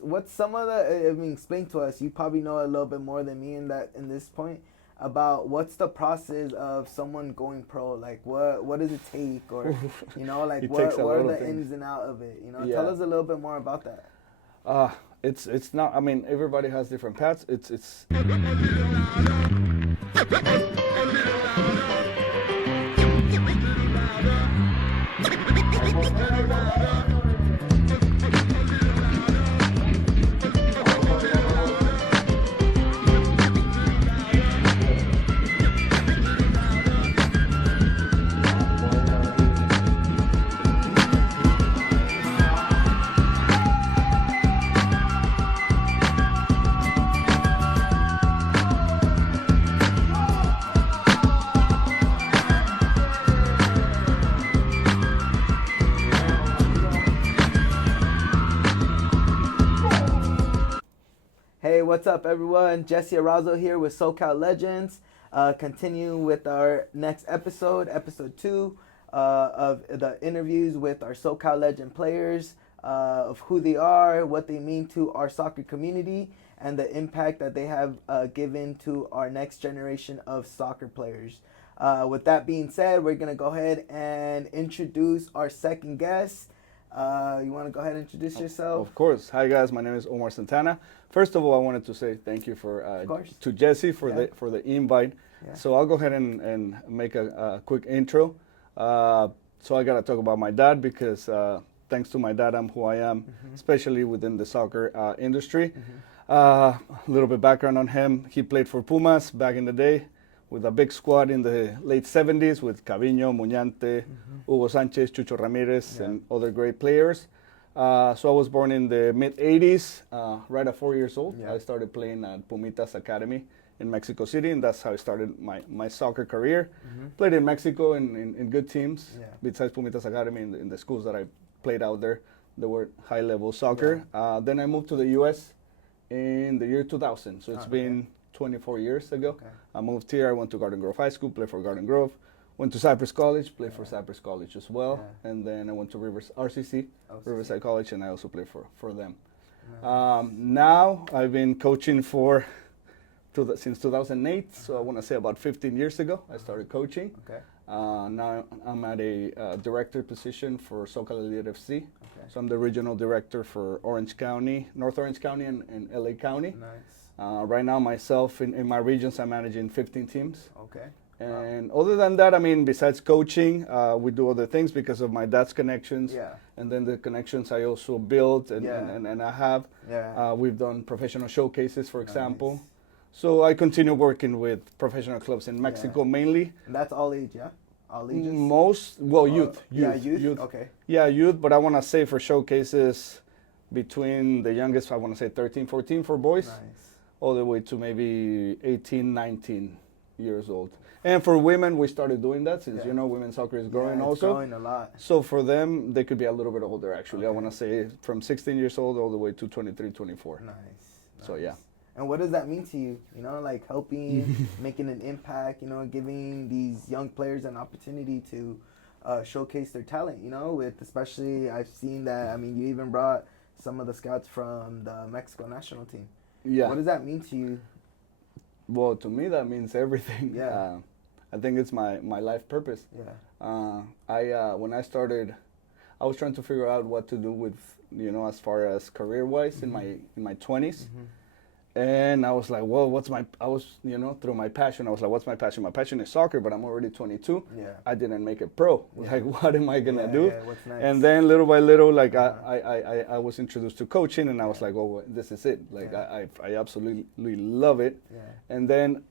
what's some of the? I mean, explain to us. You probably know a little bit more than me in this point about what's the process of someone going pro. Like, what does it take, or like It what takes a are lot the of things. ins and out of it? Yeah. Tell us a little bit more about that. It's not. I mean, everybody has different paths. It's. Hey, what's up, everyone? Jesse Arazo here with SoCal Legends. Continuing with our next episode 2 of the interviews with our SoCal Legend players, of who they are, what they mean to our soccer community, and the impact that they have given to our next generation of soccer players. With that being said, we're going to go ahead and introduce our second guest. You want to go ahead and introduce yourself? Of course. Hi guys, my name is Omar Santana. First of all, I wanted to say thank you to Jesse for the invite. Yeah. So I'll go ahead and make a quick intro. So I gotta talk about my dad because thanks to my dad, I'm who I am, especially within the soccer industry. A little bit background on him: he played for Pumas back in the day, with a big squad in the late 70s with Caviño, Muñante, Hugo Sanchez, Chucho Ramirez, and other great players. So I was born in the mid-80s, right at 4 years old. Yeah. I started playing at Pumitas Academy in Mexico City, and that's how I started my soccer career. Played in Mexico in good teams. Yeah. Besides Pumitas Academy, in the schools that I played out there, they were high-level soccer. Yeah. Then I moved to the U.S. in the year 2000, so it's been 24 years ago. Okay. I moved here. I went to Garden Grove High School, played for Garden Grove. Went to Cypress College, played for Cypress College as well. Yeah. And then I went to RCC, Riverside College, and I also played for them. Nice. Now I've been coaching since 2008, so I want to say about 15 years ago I started coaching. Okay. Now I'm at a director position for SoCal Elite FC. Okay. So I'm the regional director for Orange County, North Orange County, and LA County. Nice. Right now, myself, in my regions, I'm managing 15 teams. Okay. And other than that, I mean, besides coaching, we do other things because of my dad's connections. Yeah. And then the connections I also built and I have. Yeah. We've done professional showcases, for example. Nice. So I continue working with professional clubs in Mexico mainly. And that's all age, yeah? All ages? Youth. Yeah, youth. Okay. Yeah, youth, but I want to say for showcases between the youngest, I want to say 13, 14 for boys. Nice. All the way to maybe 18, 19 years old. And for women, we started doing that since, women's soccer is growing also. It's growing a lot. So for them, they could be a little bit older, actually. Okay. I want to say from 16 years old all the way to 23, 24. Nice. So, yeah. And what does that mean to you? Like helping, making an impact, giving these young players an opportunity to showcase their talent, with especially I've seen that, I mean, you even brought some of the scouts from the Mexico national team. Yeah. What does that mean to you? Well, to me, that means everything. Yeah. I think it's my life purpose. Yeah. When I started, I was trying to figure out what to do with, as far as career-wise in my 20s. And I was like, well, through my passion, I was like, what's my passion? My passion is soccer, but I'm already 22. Yeah. I didn't make it pro. Yeah. Like, what am I going to do? Yeah, what's next? And then little by little, like, I was introduced to coaching, and I was like, oh, this is it. Like, I absolutely love it. Yeah. And then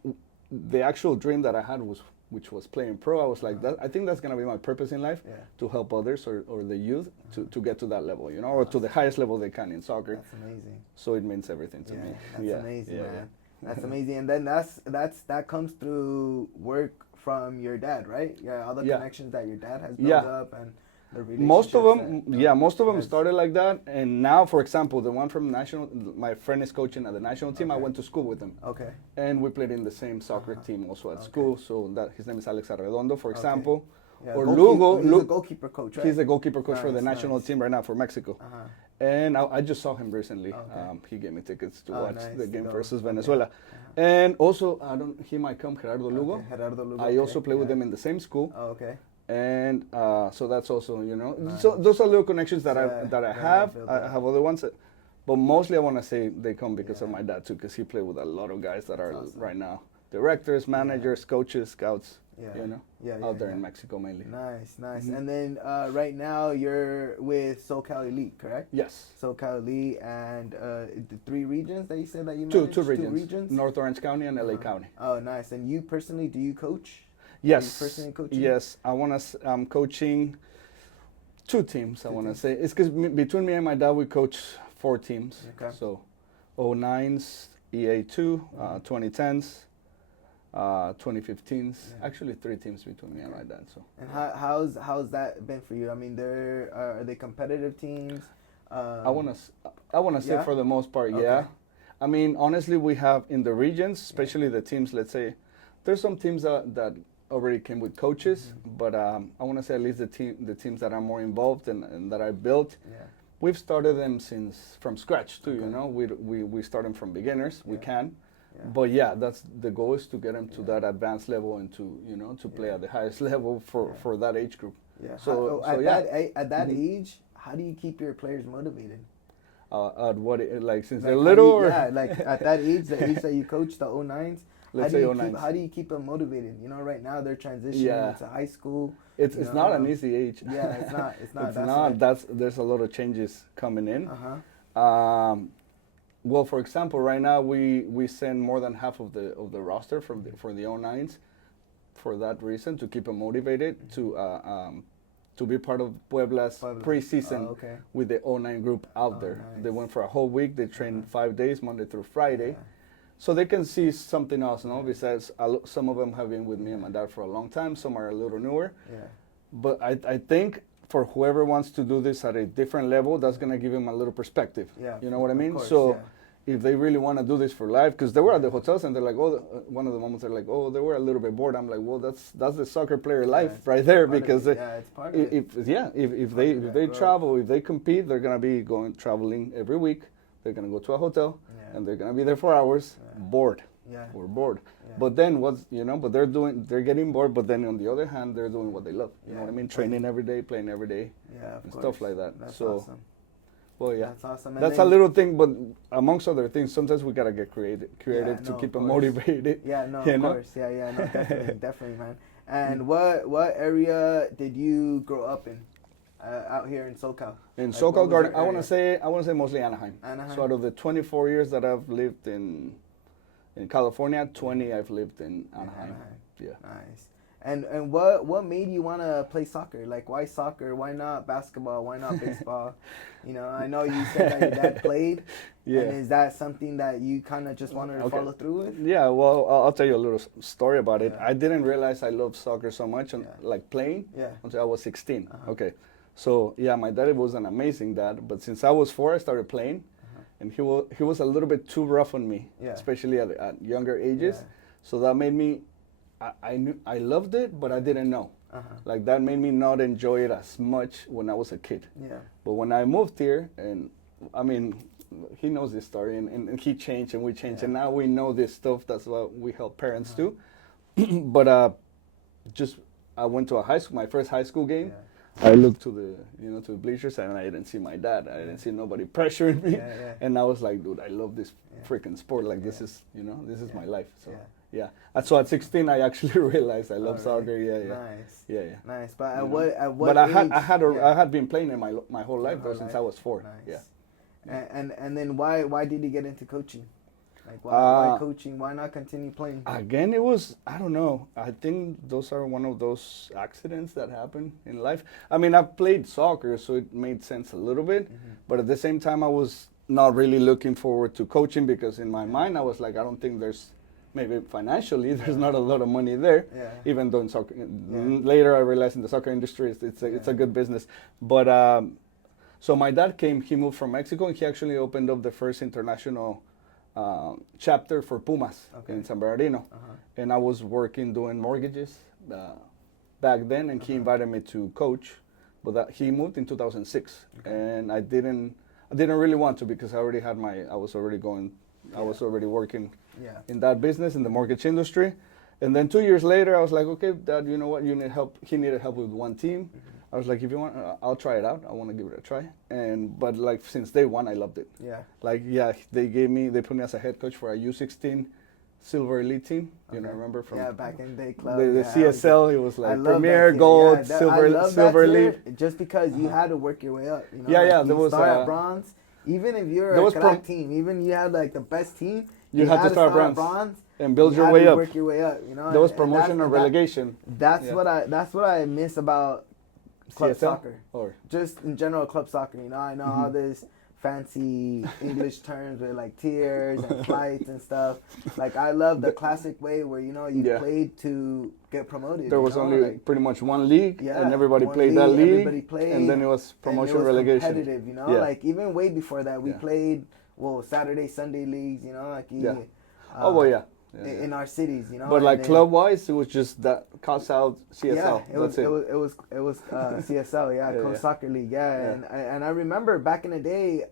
the actual dream that I had which was playing pro, I was like, I think that's going to be my purpose in life, to help others or the youth to get to that level, or to the highest level they can in soccer. That's amazing. So it means everything to me. That's amazing, man. That's amazing. And then that comes through work from your dad, right? Yeah, all the connections that your dad has built up and the relationships. Most of them started like that. And now, for example, the one from national, my friend is coaching at the national team. I went to school with him. Okay. And we played in the same soccer team also at school. So his name is Alex Arredondo, for example. Yeah, or Lugo. He's a goalkeeper coach, right? He's the goalkeeper coach for the Nice, national nice. team right now for Mexico. Uh-huh. And I just saw him recently. Okay. He gave me tickets to Oh, watch nice, the to game go. versus Okay. Venezuela. Uh-huh. And also, he might come, Gerardo Lugo. Okay, Gerardo Lugo. I also play with him in the same school. Oh, okay. And so that's also, Nice. so those are little connections that Yeah, I have. built I up. have other ones, but mostly I want to say they come because of Yeah. my dad too, because he played with a lot of guys that are awesome. right now directors, managers, coaches, scouts. Yeah. Out there in Mexico mainly. Nice. Mhm. And then right now you're with SoCal Elite, correct? Yes. SoCal Elite and the 3 regions that you said that you Two manage? regions. North Orange County and LA County. Oh, nice. And you personally, do you coach? Yes. Are you personally coaching? Yes. I'm coaching 2 teams, I want to teams? say. It's because between me and my dad, we coach 4 teams. Okay. So 09s, EA2, 2010s, 2015s. Yeah. Actually, 3 teams between me and my dad. So. And how's that been for you? I mean, are they competitive teams? I want to say yeah? for the most part, Okay. yeah. I mean, honestly, we have in the regions, especially the teams. Let's say there's some teams that already came with coaches, but I want to say at least the teams that are more involved and that I built. Yeah. We've started them from scratch too. Okay. We start them from beginners. We Yeah. can, Yeah. but yeah, that's the goal is to get them to Yeah. that advanced level and to play Yeah. at the highest level for that age group. Yeah. So At that Mhm. age, how do you keep your players motivated? At what like since Like, they're how little, do you- or yeah, like at that age, the age that you coach, the 09s. let's say 09s. How do you keep them motivated? Right now they're transitioning Yeah. to high school. It's not an um, easy age. Yeah, it's not. It's not. It's not. There's a lot of changes coming in. Well, for example, right now we send more than half of the roster for the 09s for that reason, to keep them motivated to be part of Puebla's preseason okay. with the 09 group out there. Nice. They went for a whole week. They trained 5 days, Monday through Friday. Yeah. So they can see something else, besides some of them have been with me and my dad for a long time. Some are a little newer. Yeah. But I think for whoever wants to do this at a different level, that's going to give them a little perspective. Yeah. You know what I mean? Course, so yeah. if they really want to do this for life, because they were at the hotels and they're like, one of the moments they're like, they were a little bit bored. I'm like, well, that's the soccer player life right there, because it's part of it. if they travel, if they compete, they're going to be traveling every week. They're going to go to a hotel and they're going to be there for hours, bored. Yeah. We're bored. Yeah. But then but they're getting bored, but then on the other hand, they're doing what they love. You know what I mean? Training every day, playing every day, and stuff like that. That's so, awesome. well, yeah. That's awesome. That's a little thing, but amongst other things, sometimes we gotta get creative to keep them motivated. Yeah, no, of course. Yeah, no, definitely, man. And what area did you grow up in? Out here in SoCal. In SoCal Garden, I want to say mostly Anaheim. Anaheim. So out of the 24 years that I've lived in California, 20 I've lived in Anaheim. Yeah. Nice. And what made you want to play soccer? Like, why soccer? Why not basketball? Why not baseball? I know you said that your dad played. Yeah. And is that something that you kind of just wanted to follow through with? Yeah, well, I'll tell you a little story about it. Yeah. I didn't realize I loved soccer so much, like playing, until I was 16. Okay. So, yeah, my dad was an amazing dad, but since I was 4, I started playing. And he was a little bit too rough on me, especially at younger ages. Yeah. So that made me, I knew I loved it, but I didn't know. Like that made me not enjoy it as much when I was a kid. Yeah. But when I moved here, and I mean, he knows this story, and he changed and we changed, and now we know this stuff. That's what we help parents do. But I went to my first high school game. Yeah. I looked to the bleachers, and I didn't see my dad. I didn't see nobody pressuring me, and I was like, dude, I love this freaking sport. Like this is my life. So so at 16, I actually realized I love soccer. Nice. Nice. But at what But age? I had been playing in my whole life since I was 4. Nice. Yeah. And then why did you get into coaching? Like why coaching? Why not continue playing? Again, it was, I don't know. I think those are one of those accidents that happen in life. I mean, I've played soccer, so it made sense a little bit. But at the same time, I was not really looking forward to coaching, because in my mind, I was like, I don't think maybe financially, there's not a lot of money there. Yeah. Even though in soccer, later I realized in the soccer industry, it's a good business. But so my dad came, he moved from Mexico, and he actually opened up the first international chapter for Pumas in San Bernardino. And I was working doing mortgages, back then, and he invited me to coach. But he moved in 2006, and I didn't really want to because I already had I was already working in that business in the mortgage industry. And then 2 years later, I was like, okay, Dad, you know what? You need help. He needed help with one team. I was like, if you want, I'll try it out. I want to give it a try. But like since day one, I loved it. Yeah. Like they put me as a head coach for a U16 Silver Elite team. You know, remember from back in the day club. The CSL. It was like Premier, that Gold, yeah, Silver Elite. Just because you had to work your way up. You know? Yeah. There was start at bronze. Even if you're a crack team, even you had like the best team, you had to start bronze and build your way up. Work your way up. You know. There was promotion or relegation. That's what I miss about club CSL? soccer, or just in general club soccer. You know, I know all this fancy English terms with like tiers and flights and stuff. Like I love the classic way where you played to get promoted. There was only pretty much one league, and everybody played that league. Everybody played, and then it was promotion, and it was relegation. Competitive, you know, like even way before that, we played Saturday, Sunday leagues. You know, like in our cities, you know. But like club wise, it was just that South CSL. Yeah, it was CSL, Coast Soccer League, and I remember back in the day,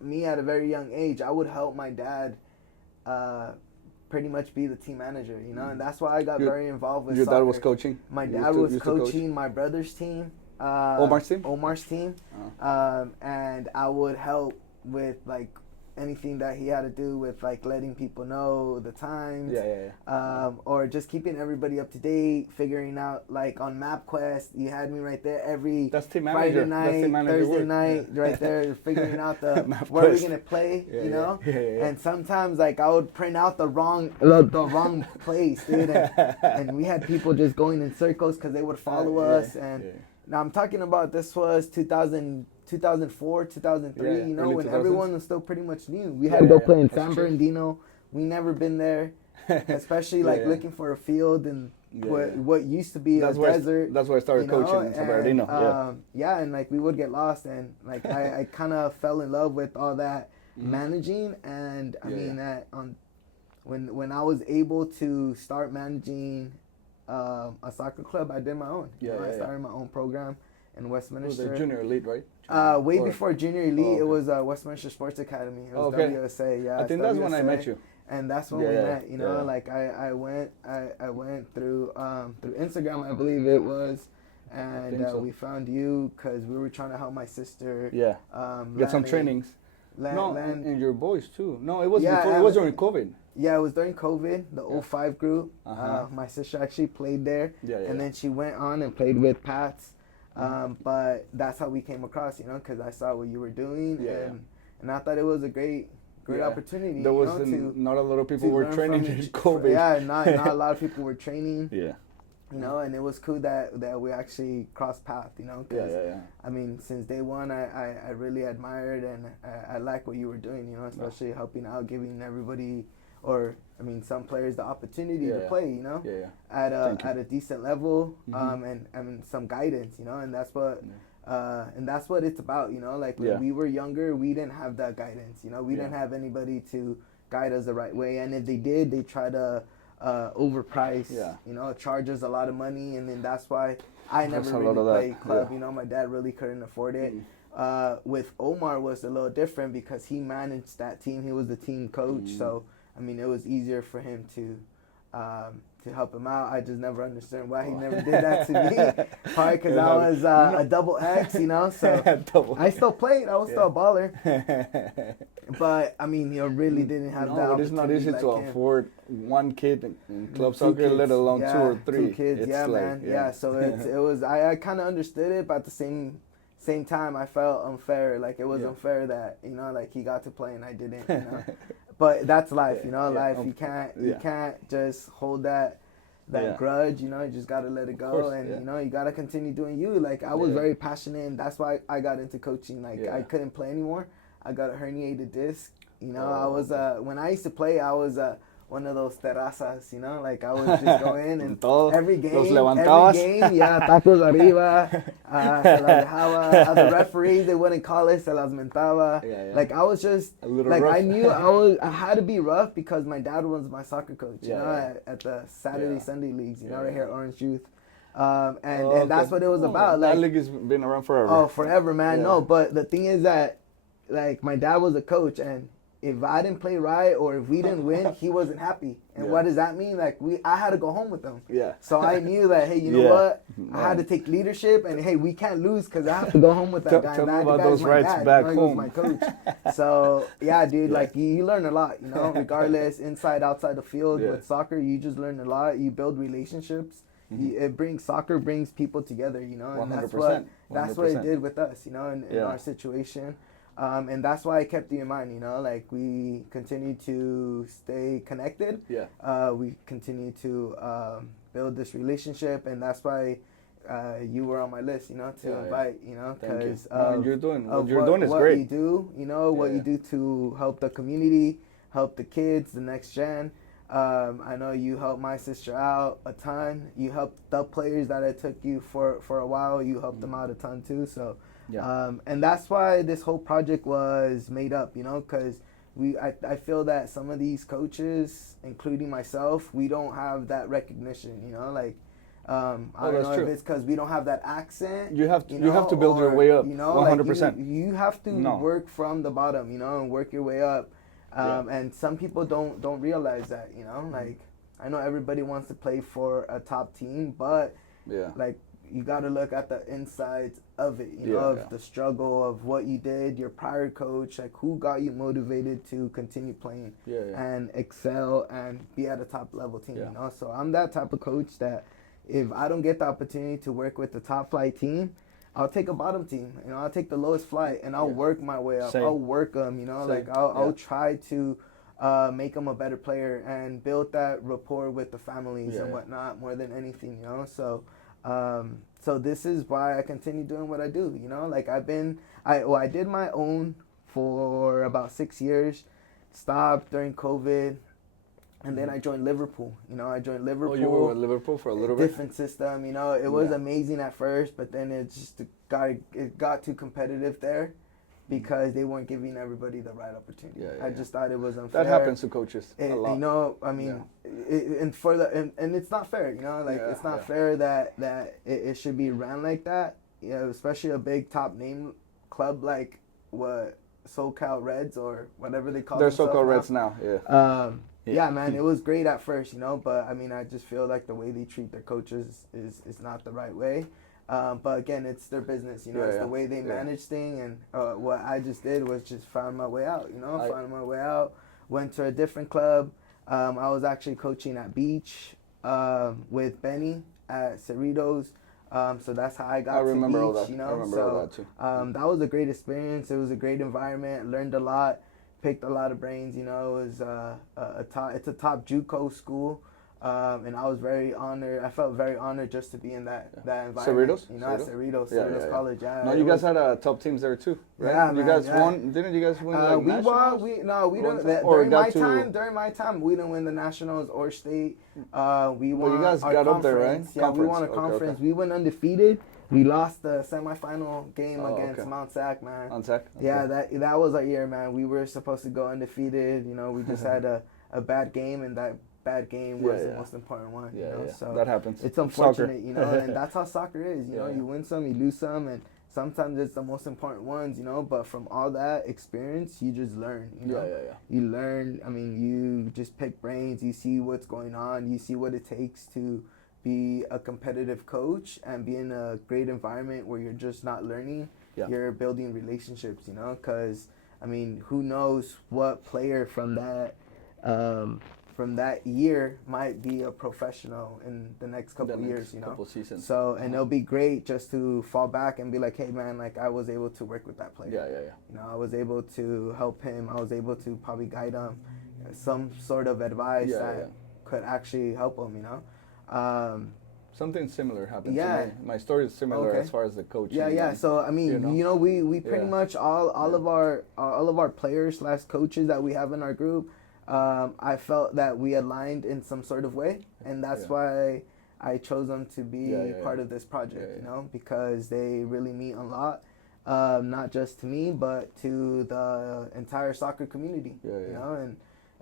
me at a very young age, I would help my dad, pretty much be the team manager, you know, and that's why I got very involved with. Your soccer. dad was coaching. My dad was coaching my brother's team. Omar's team. And I would help with like anything that he had to do with like letting people know the times, or just keeping everybody up to date, figuring out like on MapQuest, you had me right there every Friday night, Thursday night, right there, figuring out where we're gonna play, you know. And sometimes like I would print out the wrong place, dude, and we had people just going in circles because they would follow us. And now I'm talking about this was 2004, 2003, you know, when 2000s. Everyone was still pretty much new. We had to go play in San Bernardino. We never been there, especially like looking for a field and what used to be a desert. That's where I started coaching in San Bernardino. And like we would get lost, and like I kind of fell in love with all that managing, and I mean that when I was able to start managing a soccer club, I did my own. I started my own program in Westminster. It was a junior elite, right? Before junior elite, it was Westminster Sports Academy. It was WSA. I think that's when I met you. And that's when we met. You know, like I went through Instagram, I believe it was, and we found you because we were trying to help my sister. Get some trainings. And your boys too. No, it was before. It was during COVID. Yeah, it was during COVID. The 05 group. My sister actually played there, and then she went on and played with Pats. But that's how we came across, you know, because I saw what you were doing, and I thought it was a great opportunity. There was not a lot of people were training in COVID. Yeah, not a lot of people were training. Yeah. You know, and it was cool that we actually crossed paths, you know. Cause, I mean, since day one, I really admired and I like what you were doing, you know, especially helping out, giving everybody, some players the opportunity to play, you know, at a decent level, and some guidance, you know, and that's what it's about, you know. Like when we were younger, we didn't have that guidance, you know. We didn't have anybody to guide us the right way, and if they did, they try to overprice, you know, charge us a lot of money, and then that's why I never really played club. You know, my dad really couldn't afford it. With Omar was a little different because he managed that team. He was the team coach, so I mean, it was easier for him to help him out. I just never understood why he never did that to me. Probably because I was a double X, you know. So I still played. I was still a baller. But I mean, you really didn't have that. But it's not easy to afford one kid in club soccer, let alone 2 or 3. 2 kids, it's man. Yeah. So it was. I kind of understood it, but at the same time, I felt unfair. Like it was unfair that, you know, like he got to play and I didn't. You know? But that's life, you know. Life, you can't just hold that grudge, you know. You just gotta let it go, course, and you know, you gotta continue doing you. Like I was very passionate, and that's why I got into coaching. Like I couldn't play anymore. I got a herniated disc. You know, I was when I used to play, I was one of those terrazas, you know, like I would just go in and every game, tacos arriba, se las dejaba. The referees, they wouldn't call it, se las mentaba. Like I was just, like rough. I knew I had to be rough because my dad was my soccer coach, you know, at the Saturday, Sunday leagues, you know, right here at Orange Youth. And that's what it was about. That Like, league has been around forever. oh, forever, man. Yeah. No, but the thing is that, like, my dad was a coach, and if I didn't play right or if we didn't win, he wasn't happy. And Yeah. what does that mean? Like, I had to go home with them. Yeah. So I knew that, hey, you know Yeah. what? I Man. had to take leadership, and hey, we can't lose because I have to go home with that guy. Tell And me that about guy's those my rights dad, back you know, home. he was my coach. So yeah, dude, Yeah. like you learn a lot, you know, regardless, inside, outside the field. Yeah. With soccer, you just learn a lot. You build relationships. Soccer brings people together, you know, and 100%. that's what it did with us, you know, in Yeah. our situation. And that's why I kept you in mind, you know, like we continue to stay connected. Yeah. We continue to build this relationship, and that's why you were on my list, you know, to invite, you know, Thank you. because What you're doing is what great. you do, you know, what you do to help the community, help the kids, the next gen. I know you helped my sister out a ton. You helped the players that I took you for a while. You helped them out a ton too. So, and that's why this whole project was made up, you know, because I feel that some of these coaches, including myself, we don't have that recognition, you know, like. I don't know if it's because we don't have that accent. You have to build your way up. You know, 100%. Like you have to work from the bottom, you know, and work your way up. And some people don't realize that, you know, like I know everybody wants to play for a top team, but like you got to look at the insides of it, you know, of the struggle of what you did, your prior coach, like who got you motivated to continue playing and excel and be at a top level team, you know. So I'm that type of coach that if I don't get the opportunity to work with the top flight team, I'll take a bottom team. You know, I'll take the lowest flight and I'll work my way up. Same. I'll work them. You know, Same. like I'll try to make them a better player and build that rapport with the families and whatnot more than anything. You know, so so this is why I continue doing what I do. You know, like I did my own for about 6 years, stopped during COVID. And then I joined Liverpool. You know, I joined Liverpool. Oh, you were with Liverpool for a little bit? Different system. You know, it was amazing at first, but then it got too competitive there because they weren't giving everybody the right opportunity. I just thought it was unfair. That happens to coaches a lot. You know, I mean, and it's not fair. You know, like it's not fair that it should be ran like that. You know, especially a big top name club like what SoCal Reds or whatever they call themselves. They're SoCal Reds now. Yeah. Yeah, man, it was great at first, you know, but I mean, I just feel like the way they treat their coaches is not the right way. But again, it's their business, you know, it's the way they manage things. And what I just did was just find my way out, you know, found my way out, went to a different club. I was actually coaching at Beach with Benny at Cerritos. So that's how I got to Beach, all that. You know, I remember all that too. That was a great experience. It was a great environment, learned a lot. Picked a lot of brains, you know. It was it's a top JUCO school, and I was very honored. I felt very honored just to be in that environment. Cerritos? You know, at Cerritos College. Yeah. No, you guys had top teams there too, right? Yeah, you guys won. Didn't you guys win like nationals? We didn't. During my time, we didn't win the nationals or state. We won. You guys our got conference. up there, right? Yeah, we won a conference. We went undefeated. We lost the semifinal game against Mount Sac, man. Mount Sac? Okay. Yeah, that was our year, man. We were supposed to go undefeated. You know, we just had a bad game, and that bad game was the most important one. Yeah, you know? So that happens. It's unfortunate, Soccer. you know, and that's how soccer is. You know, you win some, you lose some, and sometimes it's the most important ones, you know. But from all that experience, you just learn. You know, you learn. I mean, you just pick brains. You see what's going on. You see what it takes to be a competitive coach and be in a great environment where you're just not learning, you're building relationships, you know, because, I mean, who knows what player from that year might be a professional in the next couple years, you know. Couple seasons. So, and it'll be great just to fall back and be like, hey, man, like I was able to work with that player. You know, I was able to help him. I was able to probably guide him, some sort of advice that could actually help him, you know. Something similar happened to me. My story is similar as far as the coaching. So I mean, you know, we pretty much all of our players / coaches that we have in our group, I felt that we aligned in some sort of way, and that's why I chose them to be part of this project. You know, because they really mean a lot, not just to me, but to the entire soccer community. You know,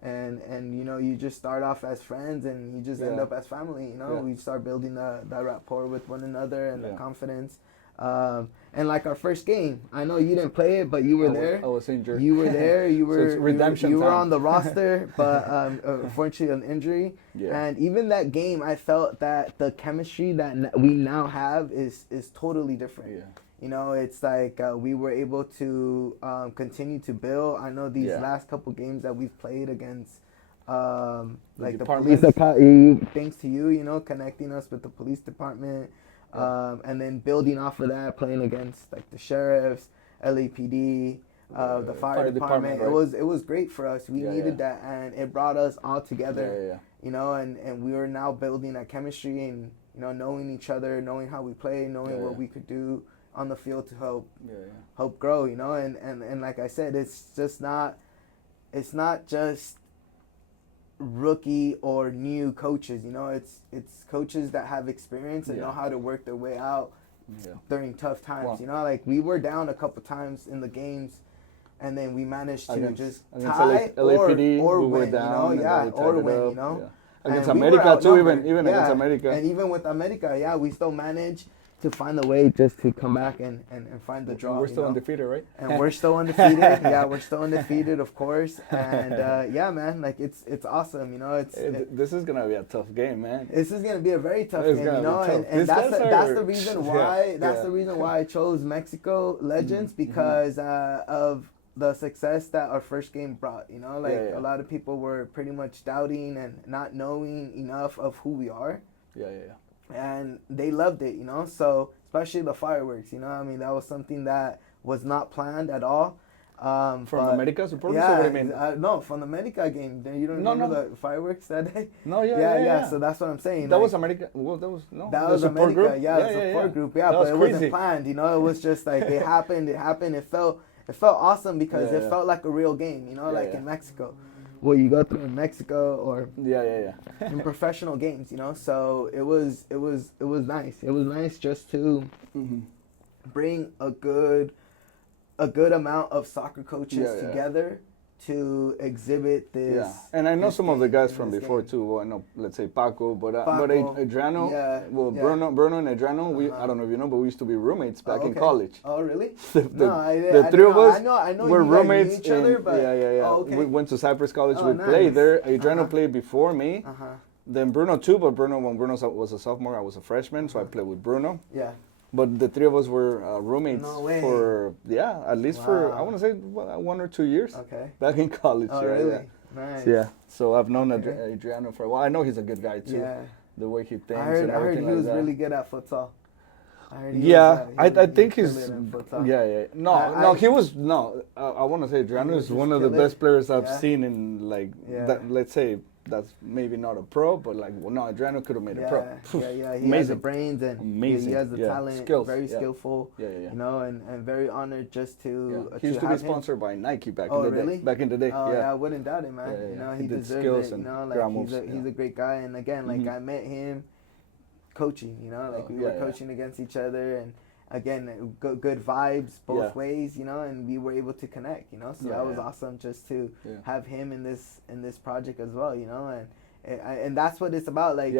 and you know, you just start off as friends and you just end up as family. You know, we start building that rapport with one another and the confidence. And like our first game, I know you didn't play it, but you were there. I was injured. You were there. You were so it's redemption you were time. on the roster, but unfortunately an injury. And even that game, I felt that the chemistry that we now have is totally different. You know, it's like we were able to continue to build. I know these last couple games that we've played against, like the police department, thanks to you, you know, connecting us with the police department, and then building off of that, playing against like the sheriffs, LAPD, the fire department. Right? It was great for us. We needed that, and it brought us all together. You know, and we were now building that chemistry and, you know, knowing each other, knowing how we play, knowing what we could do on the field to help grow, you know, and like I said, it's not just rookie or new coaches, you know, it's coaches that have experience and know how to work their way out during tough times. You know, like we were down a couple times in the games, and then we managed to just tie LAPD, or we win, down, you know, or win, you know. Against America too, even against America. And even with America, we still managed to find a way just to come back and find the draw. We're still undefeated, right? And we're still undefeated. We're still undefeated, of course. And man, like it's awesome, you know. This is gonna be a tough game, man. This is gonna be a very tough game, you know. And that's the reason why the reason why I chose Mexico Legends, because of the success that our first game brought. You know, like a lot of people were pretty much doubting and not knowing enough of who we are. And they loved it, you know, so especially the fireworks, you know, I mean, that was something that was not planned at all. From America supporters? Yeah, what do you mean? No, from the America game. You don't remember the fireworks that day? No, yeah. So that's what I'm saying. That was America. Well, that was America. Group? Yeah, the support group. Yeah, but it wasn't planned. You know, it was just like it happened. It felt awesome because it felt like a real game. You know, like in Mexico. Well, you go through in Mexico or in professional games, you know. So it was nice. It was nice just to bring a good amount of soccer coaches together to exhibit this. Yeah, and I know some of the guys from before too. Well, I know, let's say Paco, but Adriano. Bruno and Adriano. I don't know if you know, but we used to be roommates back in college. Oh, really? The three of us were roommates. Each other, but We went to Cypress College. We played there. Adriano played before me. Then Bruno too, but when Bruno was a sophomore, I was a freshman, so I played with Bruno. Yeah. But the three of us were roommates for at least for I want to say 1 or 2 years. Okay. Back in college. Oh, really? Nice. Yeah. So I've known Adriano for a while. I know he's a good guy too. Yeah. The way he thinks. I heard he was really good at futsal. I think he's. No, he was no. I want to say Adriano is one of the best players I've seen in that. Let's say. That's maybe not a pro, but Adriano could have made a pro. He has the brains and he has the talent. Skills. Very skillful. You know, and very honored just to. He used to be sponsored by Nike back in the day. Back in the day. Oh yeah, I wouldn't doubt it, man. You know, he deserves it. You know, like he's a great guy, and again, like I met him coaching. You know, like we were coaching against each other, and again, good vibes both ways, you know, and we were able to connect, you know, so that was awesome just to have him in this project as well, you know, and that's what it's about. Like,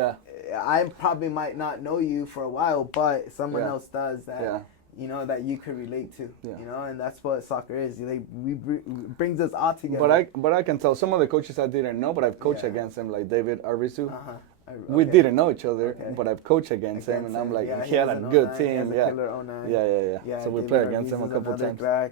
I probably might not know you for a while, but someone else does that, you know, that you could relate to, you know, and that's what soccer is. Like, brings us all together. But I can tell some of the coaches I didn't know, but I've coached against them, like David Arvizu. We didn't know each other, but I've coached against him, and I'm like, he had a good team. So we played against him a couple times. I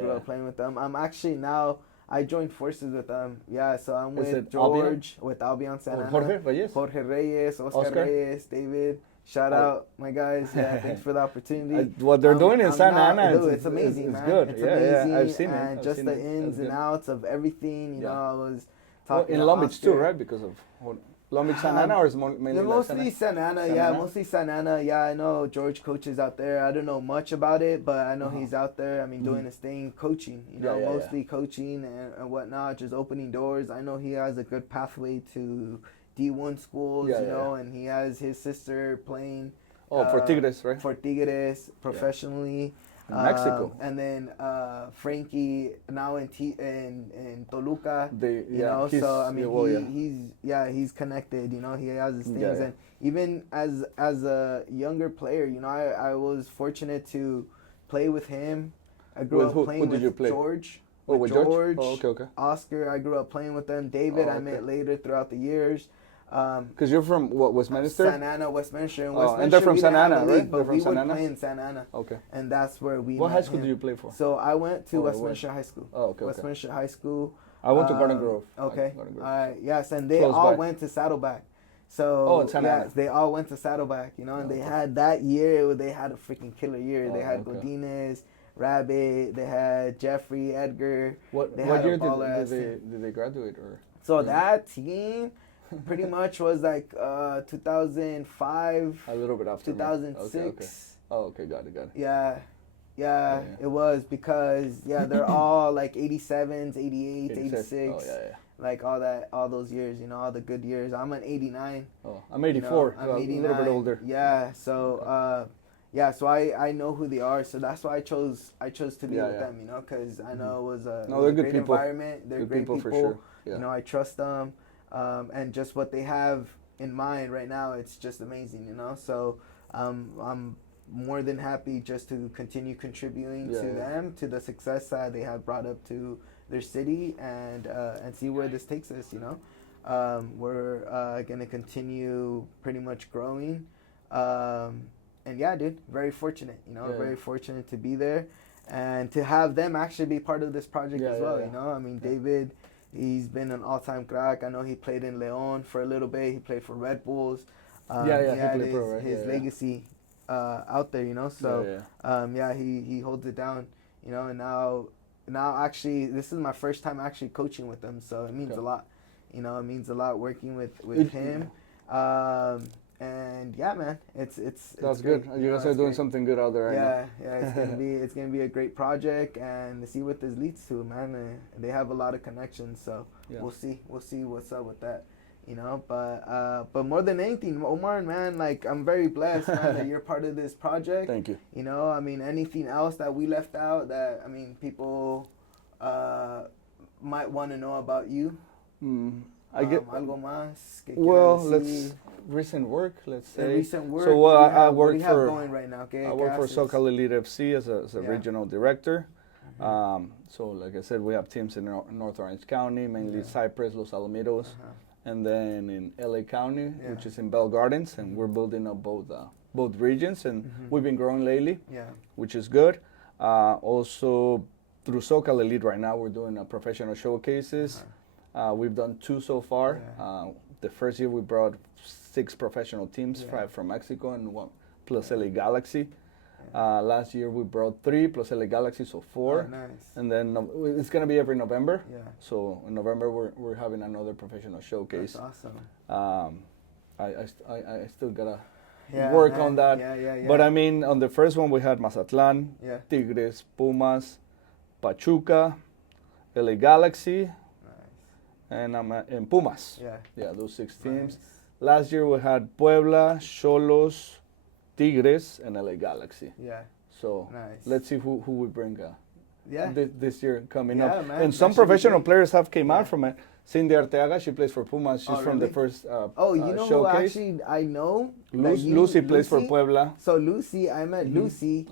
grew up playing with them. I'm actually now, I joined forces with them. Yeah, so I'm with George, with Albion Santana. Jorge Reyes, Oscar Reyes, David. Shout out, my guys. Yeah, thanks for the opportunity. What they're doing in Santa Ana, it's amazing, man. It's good. It's amazing. I've seen it. And just the ins and outs of everything, you know, I was talking in Long Beach too, right? Because of Long Beach, Santa Ana, or is mainly mostly Santa Ana, mostly Santa Ana. Yeah, I know George coaches out there. I don't know much about it, but I know he's out there. I mean, doing his thing, coaching, you know, mostly coaching and whatnot, just opening doors. I know he has a good pathway to D1 schools, you know, and he has his sister playing. For Tigres, right? For Tigres, professionally. In Mexico. And then Frankie now in Toluca. He's, So I mean he's connected. He has his things, Yeah. and even as a younger player, I was fortunate to play with him. I grew up playing with George. With George. Oh, okay. Oscar, I grew up playing with them. David, I met later throughout the years. Because you're from what, Westminster? Santa Ana, Westminster. And they're from Santa Ana, right? But we would play in Santa Ana. Okay. And that's where we What met high school him. did you play for? So I went to Westminster High School. Oh, okay. Westminster High School. I went to Garden Grove. Okay. Garden Grove. All right. Yes, and they Close all by. went to Saddleback. So they all went to Saddleback, and they had that year. They had a freaking killer year. They had Godinez, Rabbit. They had Jeffrey, Edgar. What year did they graduate? Or so that team pretty much was like 2005. A little bit after 2006. Okay. Oh, okay, got it. Yeah, it was because they're all like 87s, 88s, 86. Oh, yeah. Like all those years, all the good years. I'm an 89. Oh, I'm 84. I'm 89. A little bit older. Yeah, so so I know who they are. So that's why I chose to be with them, because I know it was a great environment. They're great people. For sure. Yeah. I trust them, and just what they have in mind right now, it's just amazing. So I'm more than happy just to continue contributing to them, to the success that they have brought up to their city, and see where this takes us. We're gonna continue pretty much growing, and dude, very fortunate. Very fortunate to be there, and to have them actually be part of this project as well. I mean, David, he's been an all-time crack. I know he played in León for a little bit. He played for Red Bulls. He played pro, right? His legacy out there. So he holds it down. And now actually this is my first time actually coaching with him, so it means a lot. It means a lot working with him. And man, it's that's great. good. You guys are doing something good out there right now. It's gonna be a great project, and to see what this leads to, man. They have a lot of connections, so we'll see what's up with that. But more than anything, Omar, man, like I'm very blessed, man, that you're part of this project. Thank you. I mean, anything else that we left out that people might want to know about you? I get algo más que recent work. Let's say recent work. So I work what do you have going right now? I work for SoCal Elite FC as a regional director. So like I said, we have teams in North Orange County, mainly Cypress, Los Alamitos. And then in LA County, which is in Bell Gardens, and we're building up both regions, and we've been growing lately, which is good. Also, through SoCal Elite right now, we're doing professional showcases. We've done 2 so far. The first year we brought 6 professional teams, 5 from Mexico and 1 plus LA Galaxy. Last year we brought 3 plus LA Galaxy, so 4. Oh, nice. And then it's gonna be every November. Yeah. So in November we're having another professional showcase. That's awesome. I still gotta work on that. Yeah. But I mean, on the first one we had Mazatlan, Tigres, Pumas, Pachuca, LA Galaxy, and I'm in Pumas. Yeah, those 6 teams. Nice. Last year we had Puebla, Xolos, Tigres, and LA Galaxy. Yeah. So nice. Let's see who we bring this year coming up. Man, and some professional players have came out from it. Cindy Arteaga, she plays for Pumas. She's from the first you know who showcase. actually I know? Lucy plays for Puebla. So Lucy, I met Lucy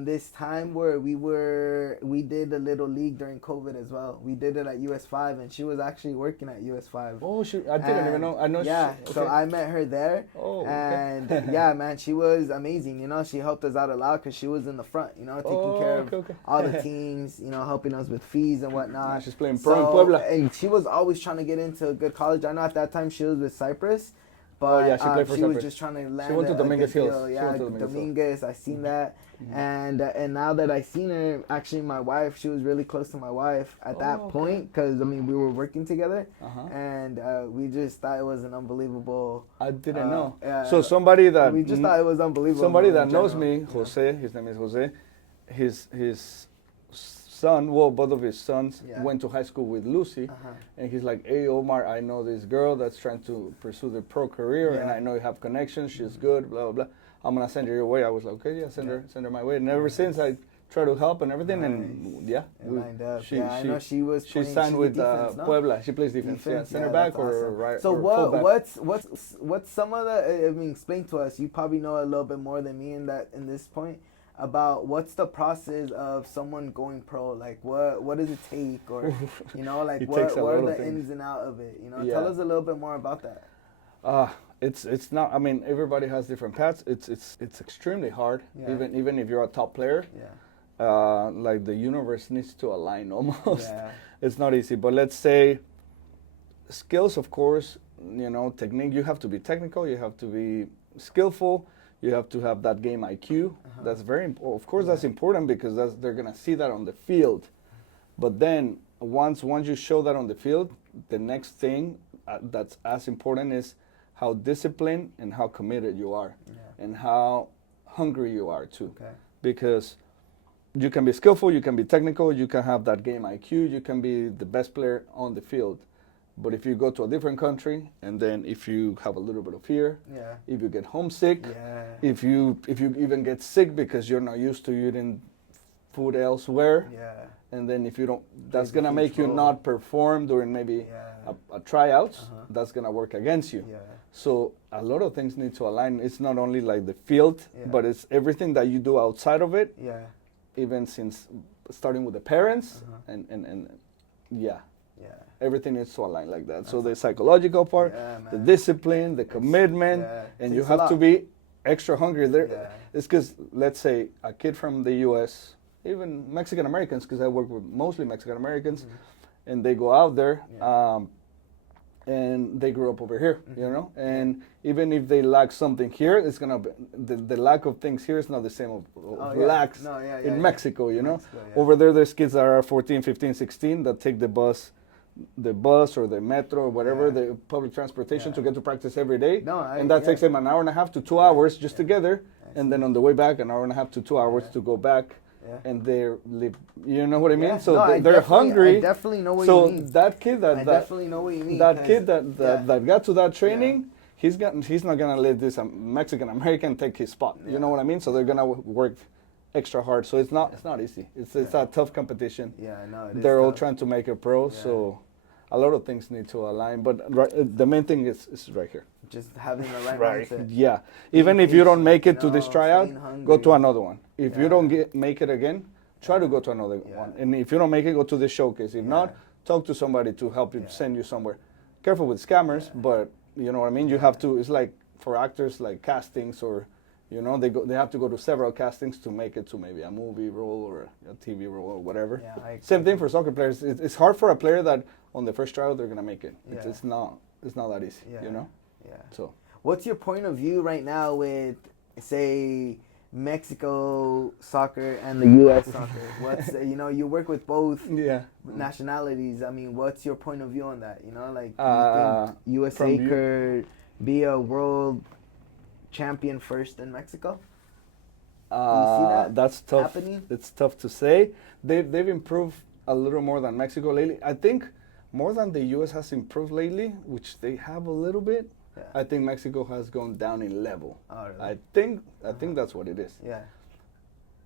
this time where we did a little league during COVID as well. We did it at US5, and she was actually working at US5. Oh, I didn't even know. I know. So I met her there. Oh, and man, she was amazing. She helped us out a lot because she was in the front. Taking care of all the teams. Helping us with fees and whatnot. She's playing pro in Puebla. And she was always trying to get into a good college. I know at that time she was with Cypress. But she played for she Cypress. was just trying to land. She went to Dominguez Hills. Yeah, Dominguez. I seen that, and now that I seen her, actually, my wife, she was really close to my wife at that point because we were working together, and we just thought it was an unbelievable. I didn't know. So somebody that we just thought it was unbelievable. Somebody that knows me, Jose. His name is Jose. His son, both of his sons went to high school with Lucy, and he's like, "Hey, Omar, I know this girl that's trying to pursue the pro career, and I know you have connections. She's good, blah blah blah. I'm gonna send her your way." I was like, "Okay, send her my way." And ever since, I try to help and everything. Nice. And yeah, It lined up. she I know she was. She signed with defense, no? Puebla. She plays defense. Yeah, center back or awesome. right. So or what's some of the? I mean, explain to us. You probably know a little bit more than me in this point about what's the process of someone going pro. Like what does it take, or like what are the ins and outs of it? Tell us a little bit more about that. It's not. I mean, everybody has different paths. It's extremely hard. Yeah. Even if you're a top player. Yeah. Like the universe needs to align almost. Yeah. It's not easy. But let's say skills, of course. Technique. You have to be technical. You have to be skillful. You have to have that game IQ. That's very important. Of course, that's important because they're gonna see that on the field. But then once you show that on the field, the next thing that's as important is how disciplined and how committed you are, and how hungry you are too. Okay. Because you can be skillful, you can be technical, you can have that game IQ, you can be the best player on the field. But if you go to a different country, and then if you have a little bit of fear, if you get homesick, if you even get sick because you're not used to eating food elsewhere, and then if you don't, that's gonna make you not perform during maybe a tryouts. That's gonna work against you. So a lot of things need to align. It's not only like the field, but it's everything that you do outside of it. Even since starting with the parents and everything needs to align like that. So the psychological part, the discipline, the commitment, and you have to be extra hungry there. It's because, let's say, a kid from the U.S., even Mexican Americans, because I work with mostly Mexican Americans, and they go out there, and they grew up over here, and even if they lack something here, it's gonna be, the lack of things here is not the same of lacks in Mexico, Mexico, Over there's kids that are 14, 15, 16 that take the bus or the metro or whatever, the public transportation to get to practice every day. And that takes them an hour and a half to 2 hours just to get there. And then on the way back, an hour and a half to 2 hours to go back. And they're, you know what I mean? So they're hungry. I definitely know what you mean. So that kid I definitely know what you mean. That kid that got to that training, he's not gonna let this Mexican American take his spot. You know what I mean? So they're gonna work extra hard. So it's not easy. It's a tough competition. They're all trying to make it pro. So a lot of things need to align. But the main thing is right here. Just having the right mindset. Yeah. Even if you don't make it to this tryout, go to another one. If you don't make it again, try to go to another one. And if you don't make it, go to the showcase. If not, talk to somebody to help you, send you somewhere. Careful with scammers, but you know what I mean? You have to, it's like for actors, like castings or, they have to go to several castings to make it to maybe a movie role or a TV role or whatever. Same thing for soccer players. It's hard for a player that on the first tryout they're going to make it. It's not that easy, Yeah. So, what's your point of view right now with, say, Mexico soccer and the U.S. soccer? What's you work with both nationalities. I mean, what's your point of view on that? Do you think USA could be a world champion first in Mexico? Do you see that that's tough. Happening? It's tough to say. They've improved a little more than Mexico lately. I think more than the U.S. has improved lately, which they have a little bit. I think Mexico has gone down in level. Oh, really? I think that's what it is.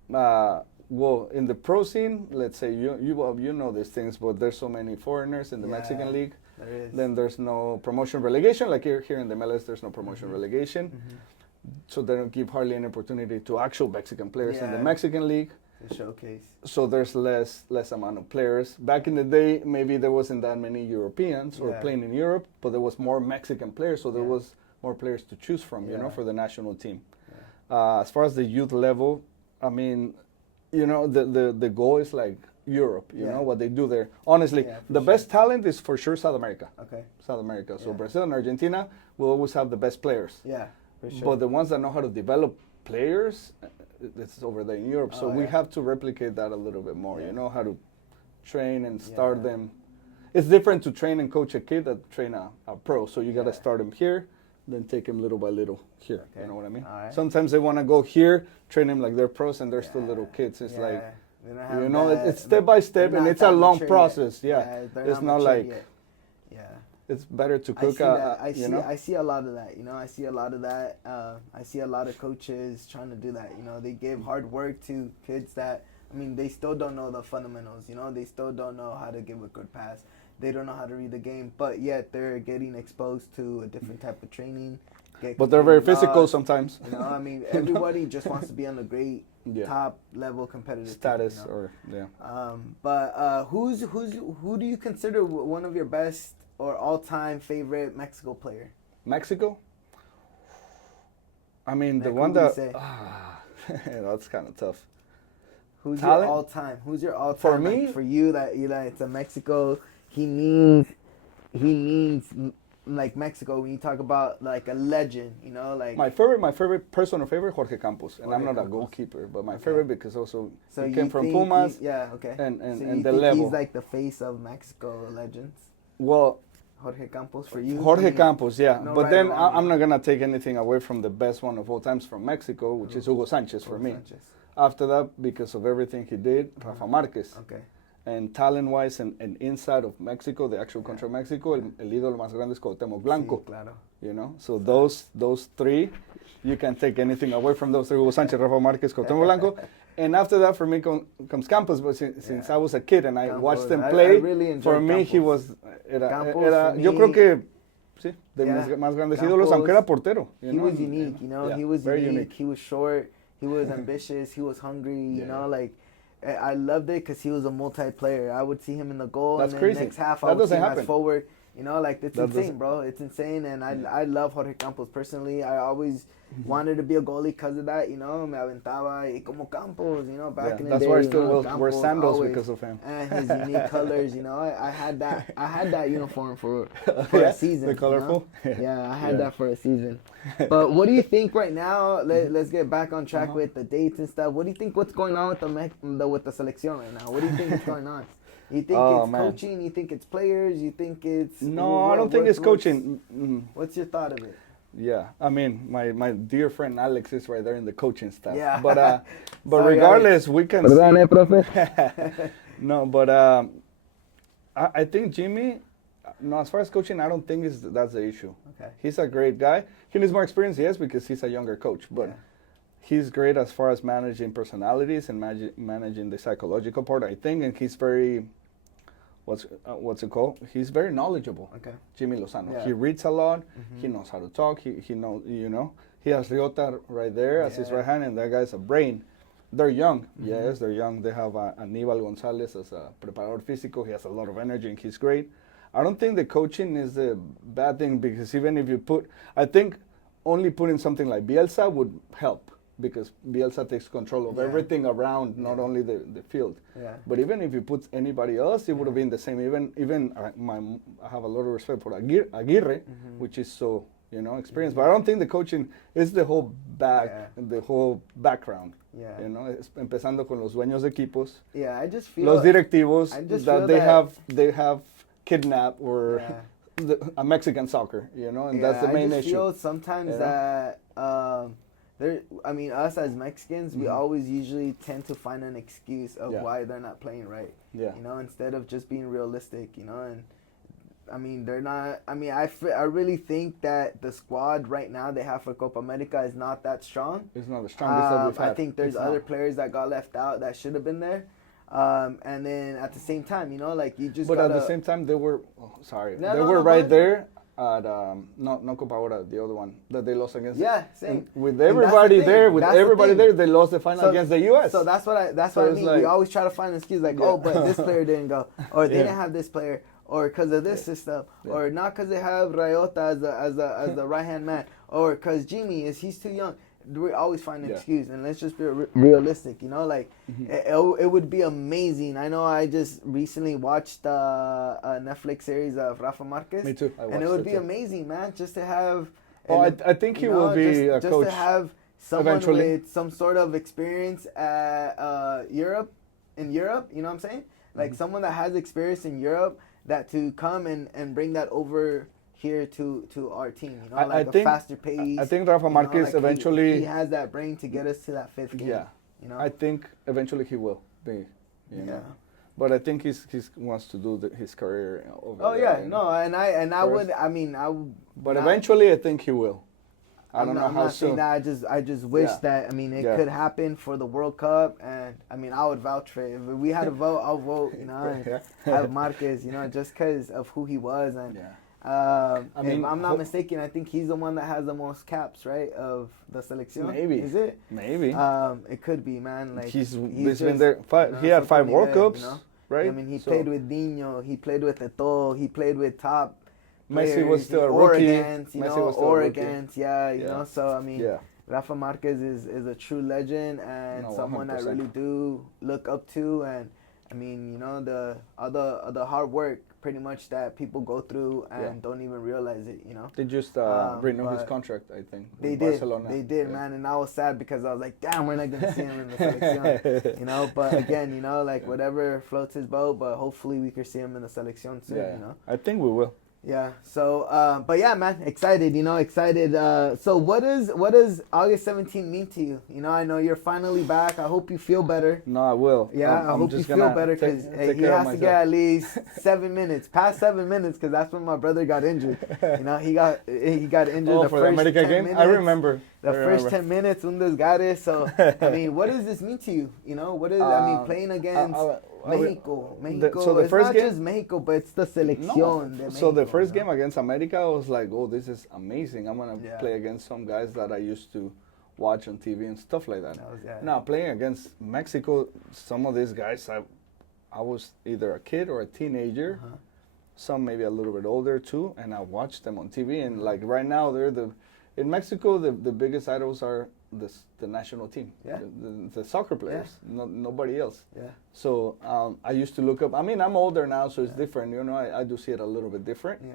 Well, in the pro scene, let's say you know these things, but there's so many foreigners in the Mexican league. There is. Then there's no promotion relegation, like here in the MLS. There's no promotion relegation, so they don't give hardly any opportunity to actual Mexican players in the Mexican league. The showcase. So there's less amount of players. Back in the day, maybe there wasn't that many Europeans or playing in Europe, but there was more Mexican players, so there was more players to choose from, for the national team. As far as the youth level, I mean, the goal is like Europe, you know, what they do there. Honestly, the best talent is for sure South America. Okay. South America. So Brazil and Argentina will always have the best players. Yeah, for sure. But the ones that know how to develop players, it's over there in Europe. So we have to replicate that a little bit more, how to train and start them. It's different to train and coach a kid that train a pro. So you got to start him here, then take him little by little here. Okay. You know what I mean? Sometimes they want to go here, train them like they're pros and they're still little kids. It's like, it's step by step and it's a long process. It's not like, it's better to cook. I see a lot of that. I see a lot of that. I see a lot of coaches trying to do that. They give hard work to kids that I mean, they still don't know the fundamentals. You know, they still don't know how to give a good pass. They don't know how to read the game, but yet they're getting exposed to a different type of training. But they're very completely physical lost. sometimes. You know, I mean, everybody just wants to be on the great top level competitive status team, you know? or But who do you consider one of your best or all-time favorite Mexico player? Mexico? I mean, Like, the one who would that you say? that's kind of tough. Who's Talent? your all-time? Who's your all-time? For me? Like, for you, that it's a Mexico. He means like Mexico when you talk about like a legend. You know, like My favorite personal favorite, Jorge Campos, and I'm not a goalkeeper, but my favorite because also so he you came from think Pumas. okay. And so and you the think level. he's like the face of Mexico legends. Well, Jorge Campos for you. Jorge I mean, Campos, yeah. no But right then or wrong, I'm not gonna take anything away from the best one of all times from Mexico, which is Hugo Sanchez for me. Sanchez. After that, because of everything he did, Rafa Marquez. Okay. And talent-wise and inside of Mexico, the actual country of Mexico, el ídolo más grande es Cuauhtémoc Blanco. Sí, claro. You know, so those three, you can take anything away from those three: Hugo Sanchez, Rafa Marquez, Cuauhtémoc Blanco. And after that, for me comes Campos. But since I was a kid and I Campos. watched him I play, really enjoyed for me he Campos. was Campos, era for yo me, creo que sí, de yeah, mis más grandes Campos, ídolos, aunque era portero. He was unique, you know. Yeah, he was very unique. He was short. He was ambitious. He was hungry. You know, like I loved it because he was a multi-player. I would see him in the goal, That's and then crazy. next half That I would see doesn't him happen. as forward. You know, like it's That insane, doesn't- bro. It's insane, and I love Jorge Campos personally. I always wanted to be a goalie because of that. You know, me aventaba y como Campos. You know, back in the that's day. why I you still know, wear Campos sandals always, because of him. and his unique colors. You know, I had that uniform for Yeah, a season. the colorful. You know? Yeah, I had that for a season. But what do you think right now? Let's get back on track with the dates and stuff. What do you think? What's going on with the selección right now? What do you think is going on? You think it's coaching? You think it's players? You think it's No, I don't think it's coaching. What's your thought of it? Yeah, I mean, my dear friend Alex is right there in the coaching staff. Yeah. But Sorry, regardless, we can Perdone, see. profe. No, but I think Jimmy. No, as far as coaching, I don't think that's the issue. Okay. He's a great guy. He needs more experience, yes, because he's a younger coach. But he's great as far as managing personalities and managing the psychological part, I think. And he's very, what's it called? He's very knowledgeable. Okay. Jimmy Lozano. Yeah. He reads a lot. He knows how to talk. He knows, you know. He has Riota right there as his right hand, and that guy's a brain. They're young. Yes, they're young. They have Aníbal González as a preparador físico. He has a lot of energy, and he's great. I don't think the coaching is a bad thing because even if you I think only putting something like Bielsa would help because Bielsa takes control of everything around, not only the field. Yeah. But even if you put anybody else, it would have been the same. Even I have a lot of respect for Aguirre, which is so experienced. But I don't think the coaching is the whole the whole background. Yeah. You know, empezando con los dueños de equipos. Yeah, I just feel Los directivos feel they have kidnapped or a Mexican soccer, and that's the main I just issue. feel sometimes that us as Mexicans, we always usually tend to find an excuse of why they're not playing right. Yeah. Instead of just being realistic, and I mean, they're not. I mean, I really think that the squad right now they have for Copa America is not that strong. It's not the strongest that we've had. I think there's other players that got left out that should have been there. And then at the same time, like you just. But gotta, at the same time, they were. No, they no, were no, right there at not Copa Ora, the other one that they lost against. Yeah, same. And with everybody there, they lost the final against the U.S. So that's what I mean. We always try to find an excuse like, oh, but this player didn't go, or they didn't have this player, or because of this system, or not because they have Rayota as the right hand man, or because Jimmy he's too young. We always find an excuse, and let's just be realistic. It would be amazing. I know I just recently watched a Netflix series of Rafa Marquez. Me too. And it would be amazing, man, just to have. I think he will be a coach. Just to have someone eventually. with some sort of experience at Europe, you know what I'm saying? Like someone that has experience in Europe that to come and bring that over here to our team, like a faster pace. I think Rafa Marquez eventually he has that brain to get us to that fifth game. Yeah, I think eventually he will be. You know? But I think he wants to do his career over there. Oh yeah, no, and I would. I mean, I would. But eventually, I think he will. I don't know I'm how not saying soon. that. I just wish Yeah. that. I mean, it Yeah. could happen for the World Cup, and I mean, I would vouch for it. If we had a vote, I'll vote. You know, and Yeah. have Marquez. You know, just because of who he was, and Yeah. I if mean, I'm not mistaken, I think he's the one that has the most caps, right, of the selección. Maybe. Is it? Maybe. It could be, man. Like he's been just, there. He had 5 something World nivel, Cups, you know? right? I mean, he So played with Dino, he played with Eto'o, he played with top Messi was players, still a or rookie. against, you Messi know, was still a or rookie. against, yeah, you Yeah. know. So I mean, Yeah. Rafa Marquez is a true legend and No, someone I 100%. really do look up to, and I mean, you know, the other hard work pretty much that people go through and Yeah. don't even realize it, you know. They just renew his but contract, I think. They with did. Barcelona. They did, Yeah. man. And I was sad because I was like, damn, we're not going to see him in the selección. You know, but again, you know, like whatever floats his boat, but hopefully we can see him in the selección soon, Yeah. you know. I think we will. Yeah. So, but yeah, man, excited, you know, excited. So what does August 17th mean to you? You know, I know you're finally back. I hope you feel better. No, I will. Yeah, I hope you feel better because he has to get at least 7 minutes, past 7 minutes, because that's when my brother got injured. You know, he got injured Oh, the for the first America 10 game? minutes. I remember. The first 10 minutes, un desgare. So, I mean, what does this mean to you? You know, what is, I mean, playing against Mexico. So the it's first not game, just Mexico, but it's the selección de Mexico. So the first you know? game against America, I was like, oh, this is amazing. I'm going to Yeah. play against some guys that I used to watch on TV and stuff like that. Yeah. Now, playing against Mexico, some of these guys, I was either a kid or a teenager. Uh-huh. Some maybe a little bit older too, and I watched them on TV. And like right now, in Mexico, the biggest idols are the national team, Yeah. the soccer players, nobody else. Yeah. So I used to look up. I mean, I'm older now, so it's different. You know, I do see it a little bit different. Yeah.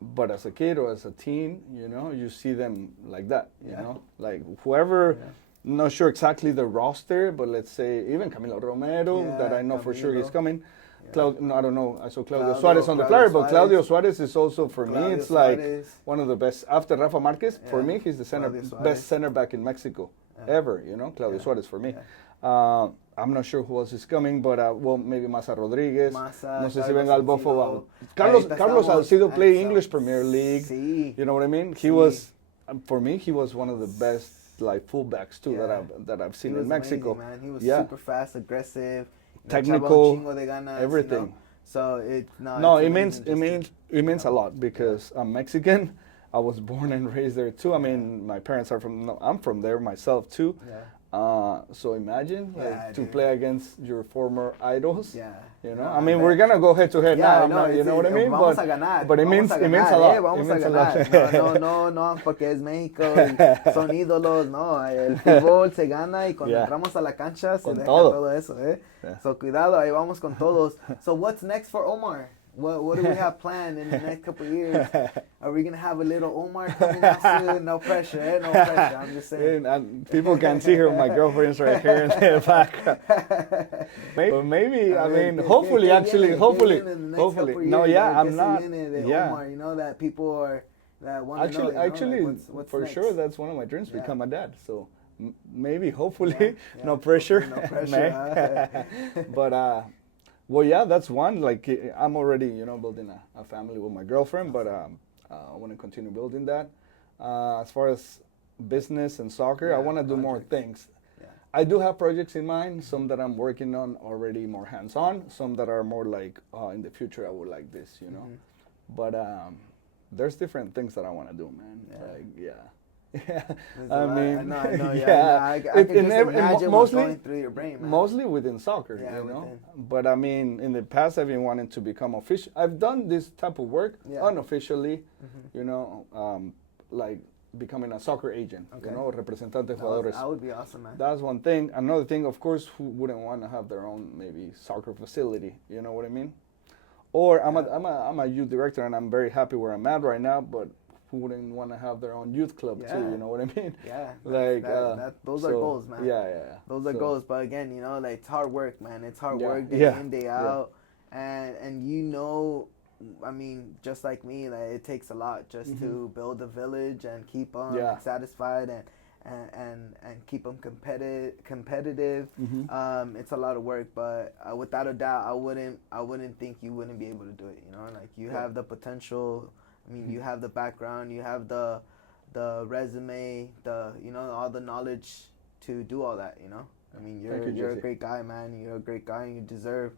But as a kid or as a teen, you know, you see them like that. You Yeah. know, like whoever. Yeah. Not sure exactly the roster, but let's say even Camilo Romero, Yeah, that I know for sure he's Camilo. coming. Yeah. No, I don't know. I saw Claudio Claudio- Suarez on the Claudio flyer, but Suarez. Claudio Suarez is also, for me, Claudio it's like Suarez. one of the best. After Rafa Marquez, for Yeah. me, he's the Claudio Suarez. best center back in Mexico Yeah. ever, you know, Claudio Yeah. Suarez for me. Yeah. I'm not sure who else is coming, but well, maybe Massa Rodriguez. Massa, No sé si Carlos venga el bofo. Salcido. Carlos Ahorita Salcido estamos- play English Premier League. Sí. You know what I mean? He Sí. was, for me, he was one of the best like fullbacks too Yeah. that I've He seen was in Mexico. amazing, man. He was Yeah. super fast, aggressive, Technical, un chingo de ganas, everything. You know? So No, it's it amazing means a lot because I'm Mexican. I was born and raised there too. I mean, my parents are I'm from there myself too. Yeah. So imagine Yeah, to dude. play against your former idols. Yeah. You know, No, I mean, bet. we're gonna go head to head Yeah, now. I I'm know, not, you it's- know what I mean? Vamos a ganar. But it Vamos means a it means a ganar, lot. Vamos It a means a lot. ganar. No, porque es México y son ídolos. No, el fútbol se gana y cuando Yeah. entramos a la cancha se Con deja todo. todo eso, eh. Yeah. So cuidado, ahí vamos con todos. So what's next for Omar? What do we have planned in the next couple of years? Are we gonna have a little Omar coming out soon? No pressure, eh? No pressure. I'm just saying. And people can see her. My girlfriend's right here in the back. Maybe I mean, hopefully, hopefully. No, yeah, I'm not. Yeah. Omar, you know that people are that want to know. Actually, what's for next? sure, that's one of my dreams. Yeah. Become a dad. So maybe, hopefully, Yeah, no pressure. No pressure. But well, yeah, that's one. Like I'm already, building a family with my girlfriend, but I want to continue building that. As far as business and soccer, I Yeah, want to do more projects. things. Yeah. I do have projects in mind. Some that I'm working on already more hands-on. Some that are more like in the future I would like this, But there's different things that I want to do, man. Yeah. Like, yeah. There's a I lot. mean, I know, yeah. I could just imagine what's mostly, going through your brain, man. mostly within soccer, Yeah, within. But I mean, in the past, I've been wanting to become official. I've done this type of work unofficially, like becoming a soccer agent, Okay. representante de jugadores. That would be awesome, man. That's one thing. Another thing, of course, who wouldn't want to have their own maybe soccer facility? You know what I mean? Or I'm a youth director, and I'm very happy where I'm at right now, but who wouldn't want to have their own youth club too? Yeah. You know what I mean? Yeah, Like those are goals, man. Yeah. Those are goals, but again, like it's hard work, man. It's hard Yeah. work day Yeah. in, day out, and I mean, just like me, like it takes a lot just to build a village and keep them satisfied and keep them competitive. It's a lot of work, but without a doubt, I wouldn't think you wouldn't be able to do it. Like you have the potential. I mean, you have the background, you have the the resume, all the knowledge to do all that. I mean, you're a great guy, man. You're a great guy, and you deserve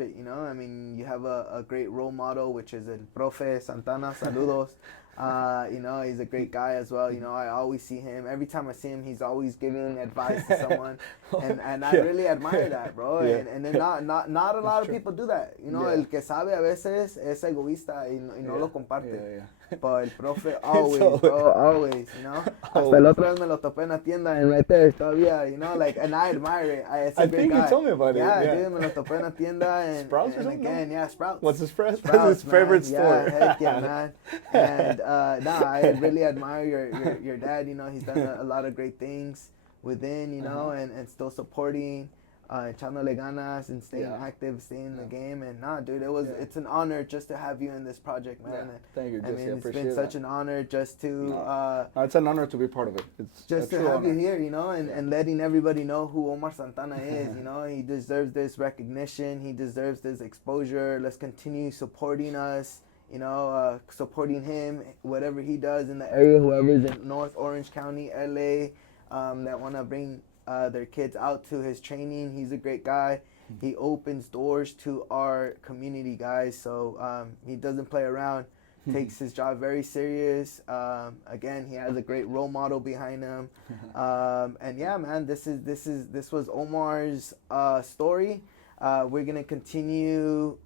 it. I mean, you have a great role model, which is el Profe Santana. Saludos. He's a great guy as well. I always see him. Every time I see him, he's always giving advice to someone, and I really admire that, bro. Yeah. And then not a lot of people do that. El que sabe a veces es egoísta y no lo comparte. But el profe always, bro, always, Hasta el otro vez me lo topé en la tienda and right there todavía, and I admire it. I think you told me about it. Yeah, dude, me lo topé en la tienda and Sprouts or and something? again, yeah, Sprouts. What's his Sprouts? Sprouts, His favorite man. store. Yeah, heck yeah, man. And I really admire your dad. He's done a lot of great things within, and still supporting, echándole ganas and staying active, staying in the game. And dude, it's an honor just to have you in this project, man. Yeah. And, Thank you, Jesse. I mean, it's appreciate been that. such an honor just to it's an honor to be part of it. It's just to have you here, and letting everybody know who Omar Santana is. He deserves this recognition. He deserves this exposure. Let's continue supporting us. Supporting him, whatever he does in the area, whoever's in North Orange County, LA, that want to bring their kids out to his training. He's a great guy. He opens doors to our community, guys. So he doesn't play around. Takes his job very serious. Again, he has a great role model behind him. And yeah, man, this was Omar's story. We're gonna continue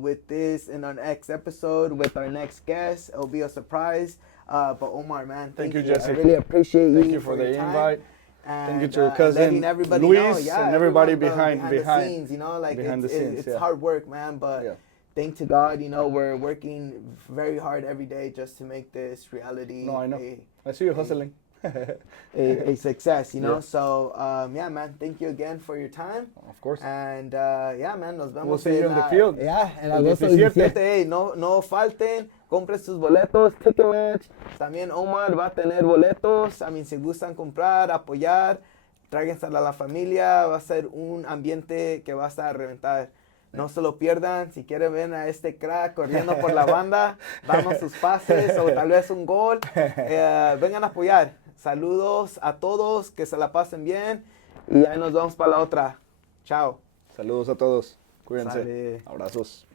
with this in our next episode with our next guest. It'll be a surprise. But Omar, man, thank you, Jesse. I really appreciate you. Thank you for the invite. And, thank you to your cousin letting everybody Luis know, and everybody behind behind the scenes. behind the scenes, it's hard work, man. But thank to God, we're working very hard every day just to make this reality. No, I know. I see you hustling. a success, So, yeah, man, thank you again for your time. Of course. And, yeah, man, nos vemos. We'll see you in the field. Yeah, en agosto 17. No falten, compren sus boletos, Ticketmatch. También Omar va a tener boletos. Si gustan comprar, apoyar, tráigansela a la familia. Va a ser un ambiente que va a estar a reventar. No se lo pierdan. Si quieren ver a este crack corriendo por la banda, dando sus pases o tal vez un gol, vengan a apoyar. Saludos a todos, que se la pasen bien y ahí nos vemos para la otra. Chao. Saludos a todos. Cuídense. Sale. Abrazos.